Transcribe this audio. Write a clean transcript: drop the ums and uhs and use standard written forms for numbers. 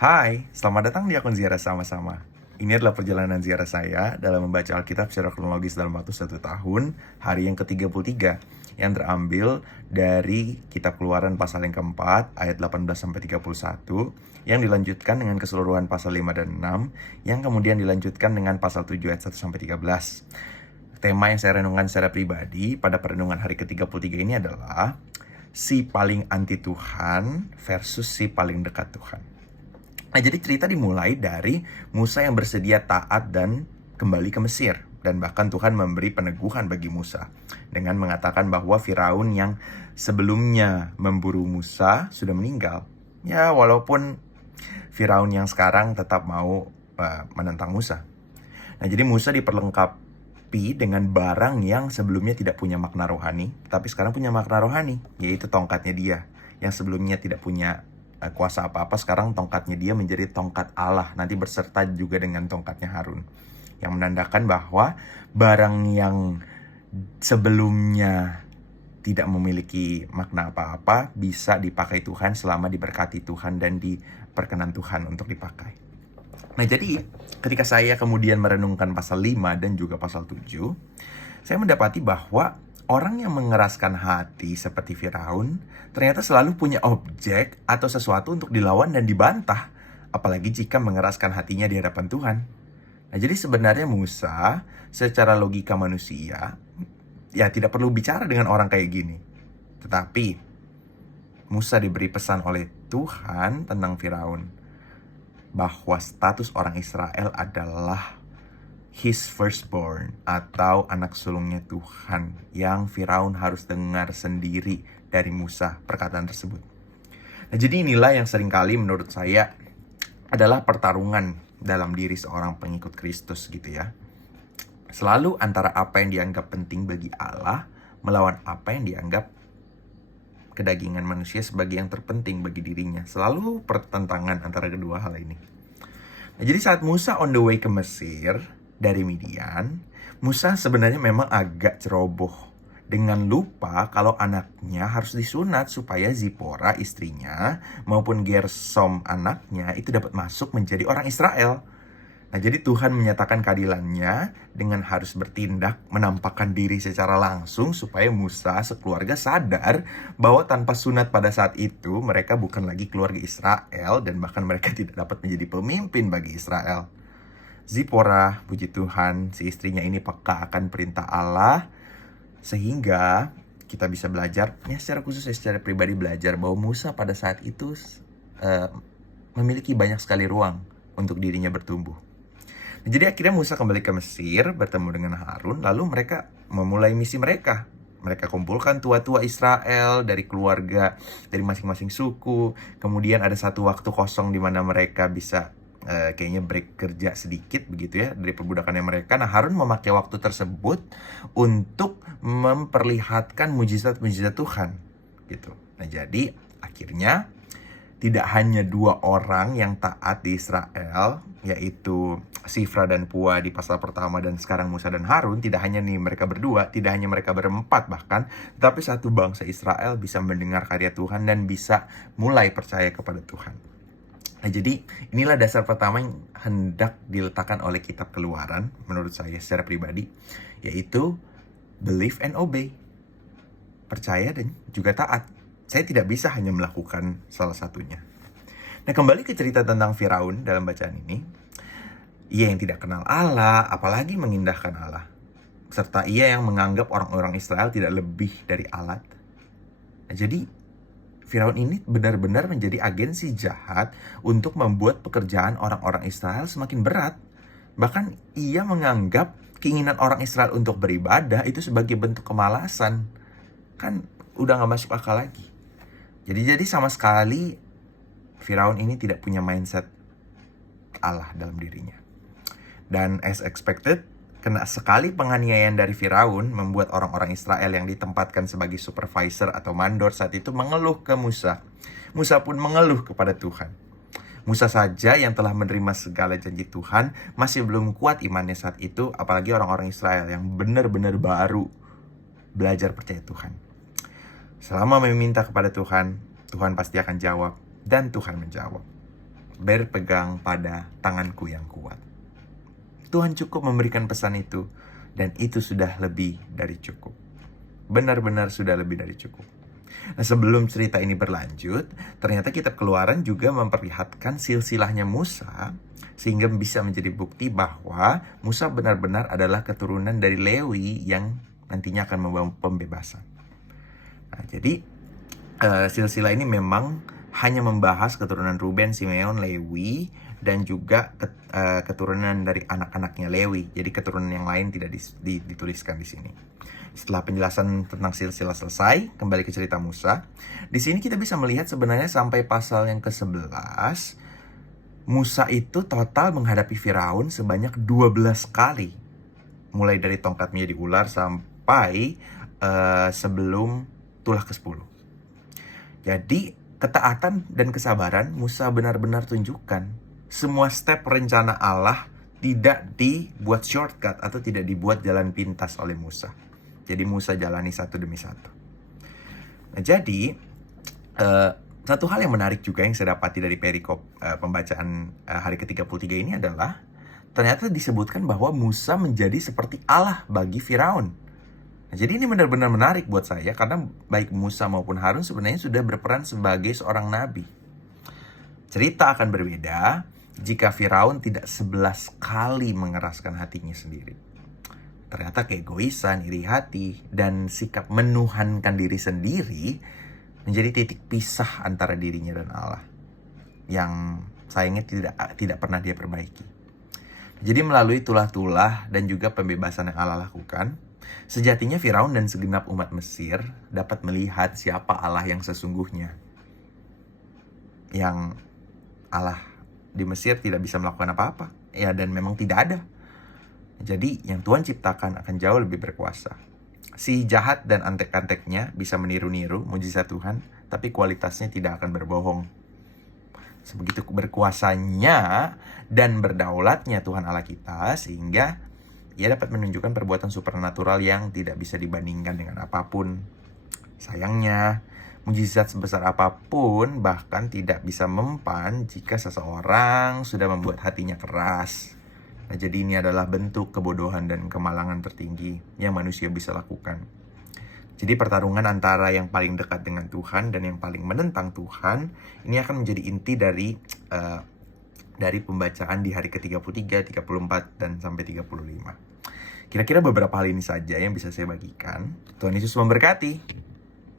Hai, selamat datang di akun Ziarah Sama-Sama. Ini adalah perjalanan ziarah saya dalam membaca Alkitab secara kronologis dalam waktu 1 tahun, hari yang ke-33, yang terambil dari Kitab Keluaran pasal yang keempat, ayat 18-31, yang dilanjutkan dengan keseluruhan pasal 5 dan 6, yang kemudian dilanjutkan dengan pasal 7 ayat 1-13. Tema yang saya renungkan secara pribadi pada perenungan hari ke-33 ini adalah si paling anti Tuhan versus si paling dekat Tuhan. Nah, jadi cerita dimulai dari Musa yang bersedia taat dan kembali ke Mesir. Dan bahkan Tuhan memberi peneguhan bagi Musa dengan mengatakan bahwa Firaun yang sebelumnya memburu Musa sudah meninggal. Ya, walaupun Firaun yang sekarang tetap mau menentang Musa. Nah, jadi Musa diperlengkapi dengan barang yang sebelumnya tidak punya makna rohani, tapi sekarang punya makna rohani, yaitu tongkatnya dia. Yang sebelumnya tidak punya kuasa apa-apa, sekarang tongkatnya dia menjadi tongkat Allah, nanti berserta juga dengan tongkatnya Harun, yang menandakan bahwa barang yang sebelumnya tidak memiliki makna apa-apa bisa dipakai Tuhan selama diberkati Tuhan dan diperkenan Tuhan untuk dipakai. Nah, jadi ketika saya kemudian merenungkan pasal 5 dan juga pasal 7, saya mendapati bahwa orang yang mengeraskan hati seperti Firaun ternyata selalu punya objek atau sesuatu untuk dilawan dan dibantah, apalagi jika mengeraskan hatinya di hadapan Tuhan. Nah, jadi sebenarnya Musa secara logika manusia ya tidak perlu bicara dengan orang kayak gini. Tetapi Musa diberi pesan oleh Tuhan tentang Firaun bahwa status orang Israel adalah his firstborn atau anak sulungnya Tuhan, yang Firaun harus dengar sendiri dari Musa perkataan tersebut. Nah, jadi inilah yang seringkali menurut saya adalah pertarungan dalam diri seorang pengikut Kristus gitu ya. Selalu antara apa yang dianggap penting bagi Allah melawan apa yang dianggap kedagingan manusia sebagai yang terpenting bagi dirinya. Selalu pertentangan antara kedua hal ini. Nah, jadi saat Musa on the way ke Mesir dari Midian, Musa sebenarnya memang agak ceroboh dengan lupa kalau anaknya harus disunat supaya Zipora istrinya maupun Gersom anaknya itu dapat masuk menjadi orang Israel. Nah, jadi Tuhan menyatakan keadilannya dengan harus bertindak menampakkan diri secara langsung supaya Musa sekeluarga sadar bahwa tanpa sunat pada saat itu mereka bukan lagi keluarga Israel dan bahkan mereka tidak dapat menjadi pemimpin bagi Israel. Zipora, puji Tuhan, si istrinya ini peka akan perintah Allah, sehingga kita bisa belajar, ya secara khusus secara pribadi belajar bahwa Musa pada saat itu memiliki banyak sekali ruang untuk dirinya bertumbuh. Nah, jadi akhirnya Musa kembali ke Mesir, bertemu dengan Harun, lalu mereka memulai misi mereka. Mereka kumpulkan tua-tua Israel dari keluarga, dari masing-masing suku. Kemudian ada satu waktu kosong di mana mereka bisa kayaknya break kerja sedikit begitu ya dari perbudakannya mereka. Nah, Harun memakai waktu tersebut untuk memperlihatkan mujizat-mujizat Tuhan gitu. Nah, jadi akhirnya tidak hanya 2 orang yang taat di Israel, yaitu Sifra dan Pua di pasal pertama dan sekarang Musa dan Harun. Tidak hanya nih mereka berdua, tidak hanya mereka berempat bahkan, tetapi satu bangsa Israel bisa mendengar karya Tuhan dan bisa mulai percaya kepada Tuhan. Nah, jadi inilah dasar pertama yang hendak diletakkan oleh kitab Keluaran menurut saya secara pribadi, yaitu believe and obey. Percaya dan juga taat. Saya tidak bisa hanya melakukan salah satunya. Nah, kembali ke cerita tentang Firaun dalam bacaan ini. Ia yang tidak kenal Allah, apalagi mengindahkan Allah. Serta ia yang menganggap orang-orang Israel tidak lebih dari alat. Nah, jadi Firaun ini benar-benar menjadi agensi jahat untuk membuat pekerjaan orang-orang Israel semakin berat. Bahkan ia menganggap keinginan orang Israel untuk beribadah itu sebagai bentuk kemalasan. Kan udah gak masuk akal lagi. Jadi sama sekali Firaun ini tidak punya mindset Allah dalam dirinya. Dan as expected, kena sekali penganiayaan dari Firaun membuat orang-orang Israel yang ditempatkan sebagai supervisor atau mandor saat itu mengeluh ke Musa. Musa pun mengeluh kepada Tuhan. Musa saja yang telah menerima segala janji Tuhan masih belum kuat imannya saat itu, apalagi orang-orang Israel yang benar-benar baru belajar percaya Tuhan. Selama meminta kepada Tuhan, Tuhan pasti akan jawab, dan Tuhan menjawab. berpegang pada tanganku yang kuat. Tuhan cukup memberikan pesan itu, dan itu sudah lebih dari cukup. Benar-benar sudah lebih dari cukup. Nah, sebelum cerita ini berlanjut, ternyata kitab Keluaran juga memperlihatkan silsilahnya Musa, sehingga bisa menjadi bukti bahwa Musa benar-benar adalah keturunan dari Lewi yang nantinya akan membawa pembebasan. Nah, jadi silsilah ini memang hanya membahas keturunan Ruben, Simeon, Lewi, dan juga keturunan dari anak-anaknya Lewi. Jadi keturunan yang lain tidak dituliskan di sini. Setelah penjelasan tentang silsilah selesai, kembali ke cerita Musa. Di sini kita bisa melihat sebenarnya sampai pasal yang ke-11, Musa itu total menghadapi Firaun sebanyak 12 kali. Mulai dari tongkat menjadi ular sampai sebelum tulah ke-10. Jadi ketaatan dan kesabaran Musa benar-benar tunjukkan. Semua step rencana Allah tidak dibuat shortcut atau tidak dibuat jalan pintas oleh Musa. Jadi Musa jalani satu demi satu. Nah, jadi satu hal yang menarik juga yang saya dapati dari perikop pembacaan hari ke-33 ini adalah ternyata disebutkan bahwa Musa menjadi seperti Allah bagi Firaun. Nah, jadi ini benar-benar menarik buat saya karena baik Musa maupun Harun sebenarnya sudah berperan sebagai seorang nabi. Cerita akan berbeda jika Firaun tidak 11 kali mengeraskan hatinya sendiri. Ternyata keegoisan, iri hati, dan sikap menuhankan diri sendiri menjadi titik pisah antara dirinya dan Allah, yang sayangnya tidak pernah dia perbaiki. Jadi melalui tulah-tulah dan juga pembebasan yang Allah lakukan, sejatinya Firaun dan segenap umat Mesir dapat melihat siapa Allah yang sesungguhnya. Yang Allah di Mesir tidak bisa melakukan apa-apa. Ya, dan memang tidak ada. Jadi yang Tuhan ciptakan akan jauh lebih berkuasa. Si jahat dan antek-anteknya bisa meniru-niru mujizat Tuhan, tapi kualitasnya tidak akan berbohong. Sebegitu berkuasanya dan berdaulatnya Tuhan Allah kita, sehingga Ia dapat menunjukkan perbuatan supernatural yang tidak bisa dibandingkan dengan apapun. Sayangnya, mujizat sebesar apapun bahkan tidak bisa mempan jika seseorang sudah membuat hatinya keras. Nah, jadi ini adalah bentuk kebodohan dan kemalangan tertinggi yang manusia bisa lakukan. Jadi pertarungan antara yang paling dekat dengan Tuhan dan yang paling menentang Tuhan, ini akan menjadi inti dari pembacaan di hari ke-33, 34, dan sampai 35. Kira-kira beberapa hal ini saja yang bisa saya bagikan. Tuhan Yesus memberkati.